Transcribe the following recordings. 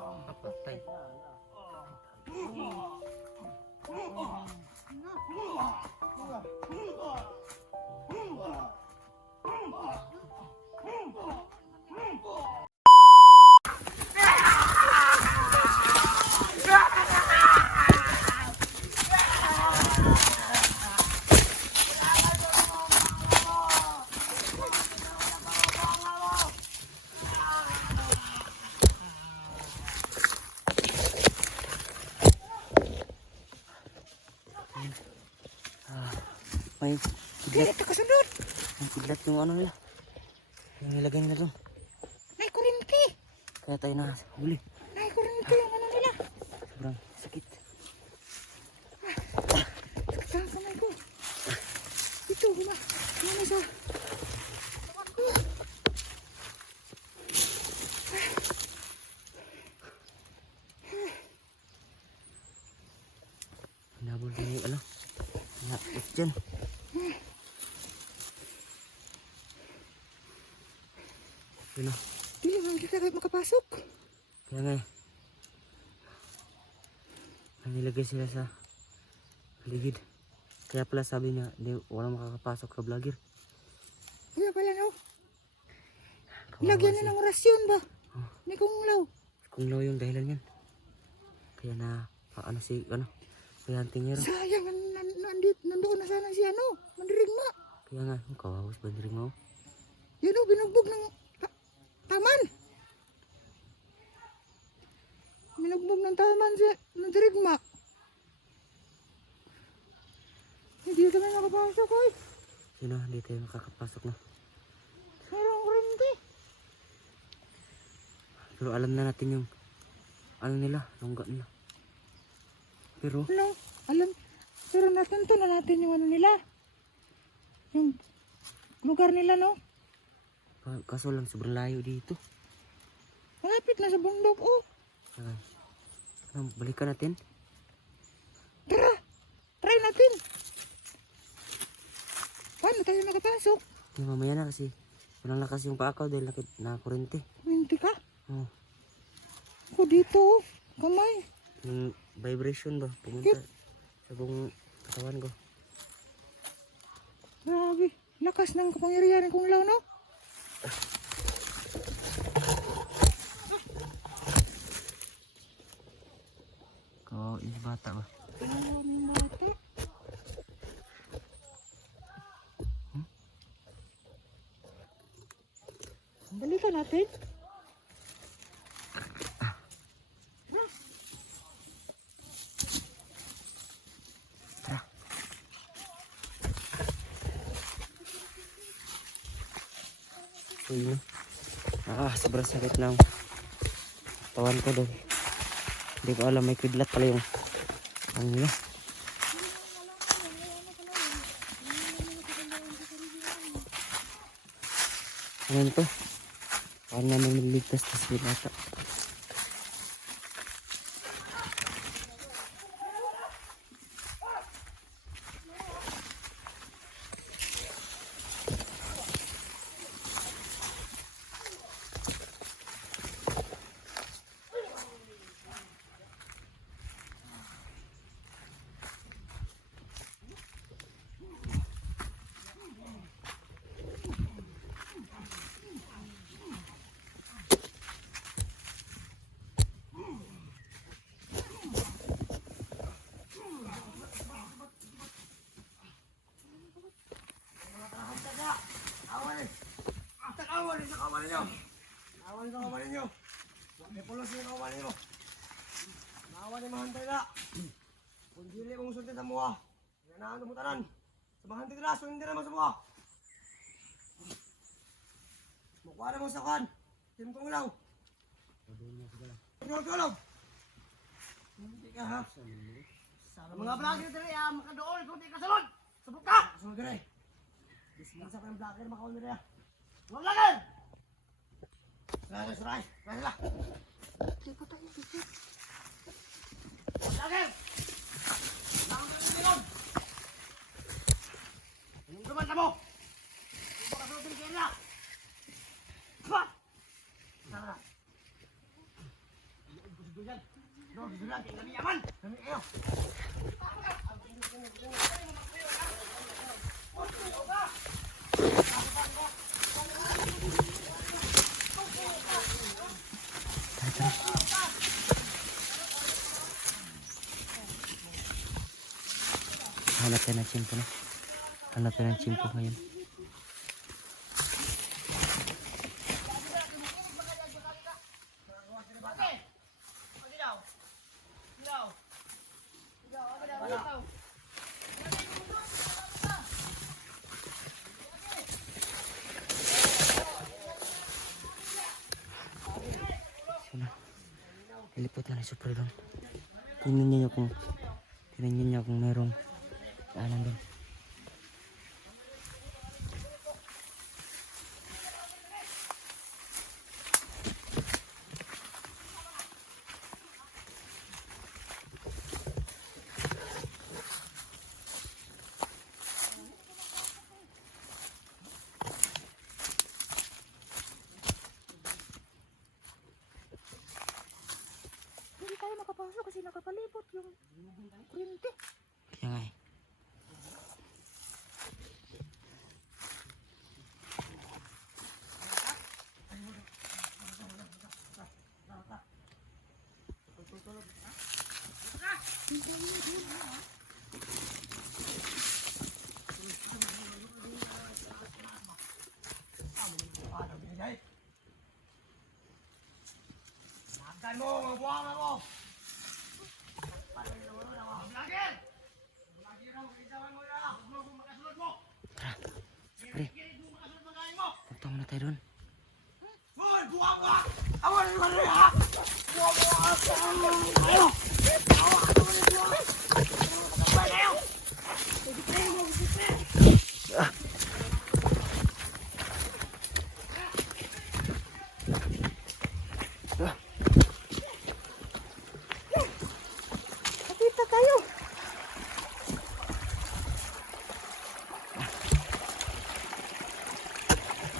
Napatay. May kidlat. Kasunod. May kidlat yung ano nila. Yung nilagay nila doon. Nay kurinti. Kaya tayo na huli. Nay kurinti yung ano nila. Sobrang sakit. Sakit ang kamay ko. Ito, guma. Ano sa... Hinabol tayo yung ano. Nakit dyan. Yun o. Dili, hindi ka kahit makapasok. Kaya nga eh. Nilagay sila sa paligid. Kaya pala sabi niya, walang makakapasok sa vlogger. Kaya pala no. Kawawa Lagyan na siya. ng rasyon ba? Oh. Ni Kunglaw. Kung no yung dahilan yan. Kaya na, ano si, ano, kaya ang tingero. Sayang, nandoon na sana si ano, mandirigma. Kaya nga, kawawas ba din mo? Yan o, binugbog ng taman. Binugbog ng taman si mandirigma. Hindi kami makapasok oy. Sino, hindi tayo makakapasok na. Merong kurinti. Pero alam na natin yung, ano nila, lungga nila. Pero, No, alam. Pero natunto na natin yung ano nila. Yung lugar nila no. kaso lang sobrang layo dito. Malapit na sa bundok oh. Saka, balikan natin. Tara, try natin. Paano tayo makapasok? Hindi, mamaya na kasi walang lakas yung paa ko dahil nakakurente. Kuminti ka? Oh, Ako dito oh. Kamay. yung vibration ba, pumunta sa buong katawan ko. Grabe. Lakas ng kapangyarihan ng Kunglaw no? Kawawa yung bata ba? Maraming bata. Balikan natin. Tara. So yun. Sobrang sakit ng katawan ko doon. Hindi ko alam may kidlat pala yung ano nila. Ngayon to. Paano naman nagligtas na sila ata. Awan ninyo. May pulos yung awan ninyo. Awan yung mahantay na. Kung dili mong sundin sa muha, nanaan mo tanan. Sa mahantay na, sundin naman sa muha. Mukha na mo sa kan. Tim kong ilaw. Tulog. Hindi ka ha. Sa mga vlogger dali makadool kung di ka sunod. Sabot ka. Sunod ka rin. Disminsa pa yung vlogger makaon dali ha. Mga vlogger! Saray! Saray! Hindi po tayo bigyan. Vlogger! Langan mo yung mingon! Anong gumanda mo? Hindi ba kasunod yung kanya? Ba! Saray! Doon, dulan, kami yaman. Kami kayo. Hanap tayo ng tsimpo na. Hanap tayo ng tsimpo ngayon. Ilipot na ni Supre doon. Tingnan niyo kung merong daanan doon. Hindi tayo makapasok kasi nakapalibot yung kuryente. Kaya nga eh. Makan mo, mga buwang ako. Vlogger! Vlogger ako, isawan mo na. Huwag mo makasunod mo. Supre, Makasunod mo kain mo. punta muna tayo doon. Hoy, buwang mo! Awan mo rin ha! Buwang mo! Ayo! Awan mo rin buwang! Magkabay kayo! Kapita tayo.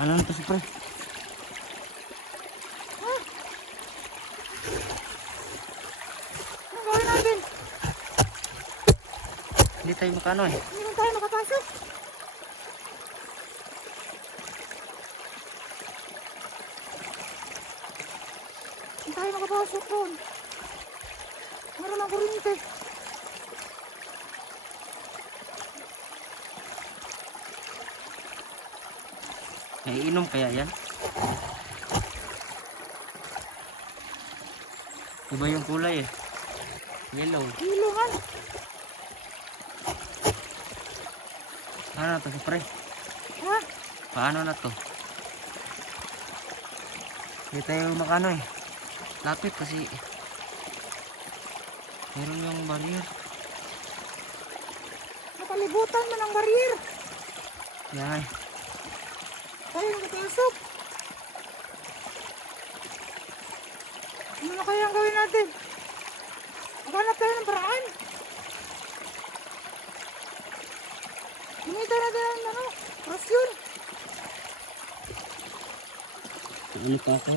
Ano na to, Supre? Anong gawin natin? Hindi tayo makano eh. Hindi na tayo makapasok. Hindi tayo makapasok doon. Meron ng kuryente. Naiinom kaya yan? Iba yung kulay eh. Yellow. Hilungan. Ano na to, Supre? Ha? Paano na to? Hindi tayo makano eh. Lapit kasi meron yung barrier. Napalibutan mo ng barrier. Yan. Tayo nakapasok. Ano na kaya ang gawin natin? Maghanap tayo ng paraan. Hinita natin ang rasyon. Ano pa ako?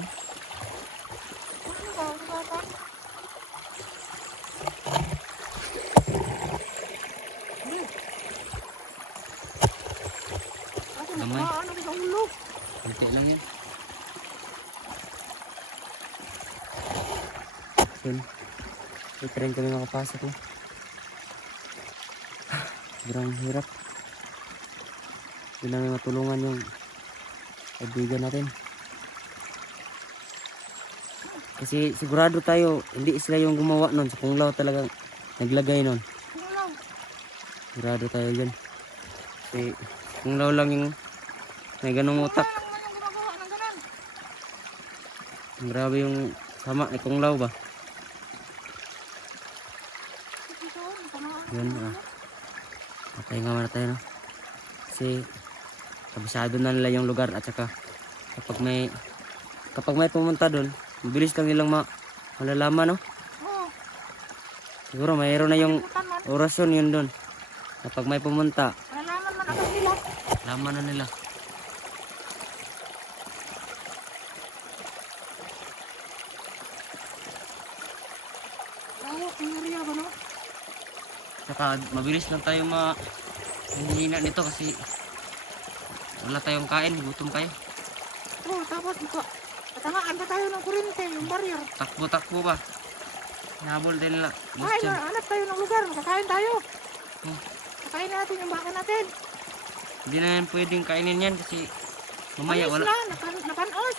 Ano ba? Ano ba ata? Ako Gamay. nakakaan ako sa ulo. Kunti lang yan. Yun. Ito rin kami makapasok na. Sobrang hirap. Hindi namin matulungan yung kaibigan natin. Kasi sigurado tayo, hindi sila yung gumawa nun. Sa Kunglaw talagang naglagay nun. Ano lang? Sigurado tayo dyan. Kasi Kunglaw lang yung may ganong utak. Ano lang yung gumagawa ng ganan? Grabe yung sama ni Kunglaw ba? Ikaw, tamaan. Yun patay nga muna tayo no. Kasi kabisado na nila yung lugar at saka kapag may pumunta doon, mabilis lang nilang malalaman no. Oo. Siguro mayroon na yung Butan man. orasyon yun doon. Kapag may pumunta, Malalaman man agad nila. laman na nila. Ang area ba no? Saka mabilis lang tayo mahihina nito kasi wala tayong kain, gutom kayo. Oh, tapos tatangaan pa tayo ng kuryente, yung barrier. Takbo-takbo ba? Nabol din nila. Ay, hanap tayo ng lugar, makakain tayo. Hmm. Kakain natin yung baka natin. Hindi na yan pwedeng kainin yan kasi mamaya Alis wala, na, nakanos.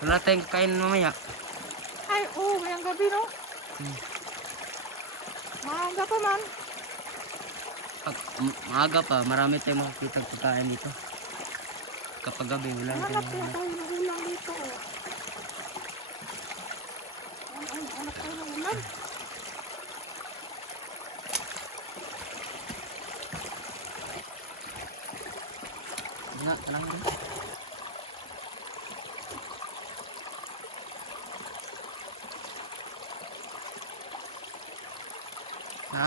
wala tayong kain mamaya. Ay, oh, ngayong gabi no? Hmm. Maaga pa man. Pag maaga pa, marami tayong makikita pagkain dito. Kapag gabi, wala na Hanap tayong kaya tayo ng ulam dito. Oh. Hanap tayo ng ulam. Wala, talaga rin. Ha?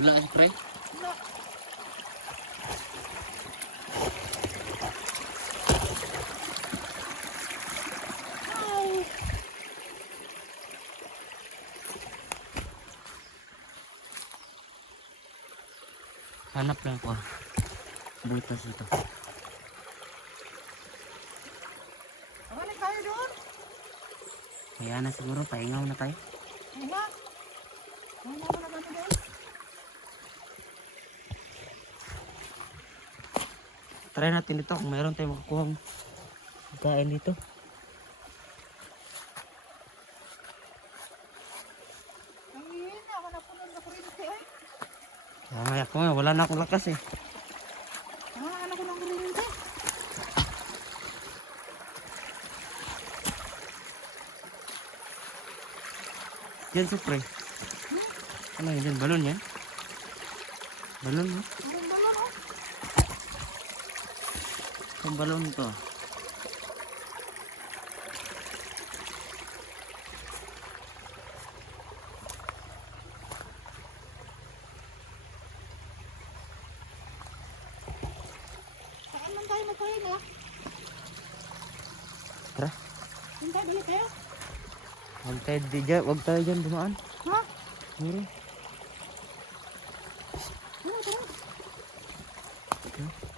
Wala si Pre? Wala. Ay. Hanap lang ko. Butas ito. Balik tayo doon. Kaya na siguro, pahingaw na tayo. Ay nga. Ay nga na gano'n doon. Try natin dito kung mayroon tayong makakuhang pagkain dito. Ang hihina, ako na puno ng kuryente ay. Kaya ako nga, wala na akong lakas eh. Anak ko ng kuryente. Yan si Pre. Ano yun dyan? Balon yan? Balon no? Meron ba yan, oh? Ang balon to. Saan man tayo magpahinga? Tara. Saan tayo balik tayo? Huwag tayo dyan dumaan. Ha? Meron. Ano, tara. Okay.